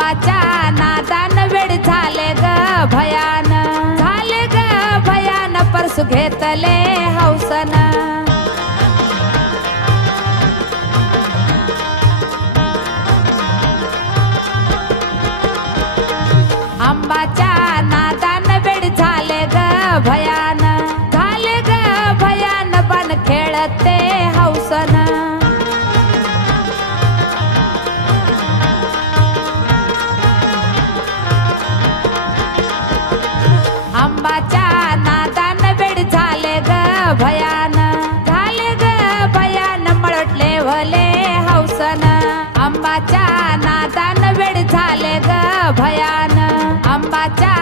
आंबाच्या नादान वेड झाले ग भयान, झाले ग भयान परसू घेतले हौसन। आंबाच्या नादान वेड झाले ग भयान, झाले ग भयान पण खेळते हौसन। आंबाच्या नादान वेड झाले ग भयान, झाले ग भयान मळटले भले हौसन। आंबाच्या नादान वेड झाले ग भयान, आंबाच्या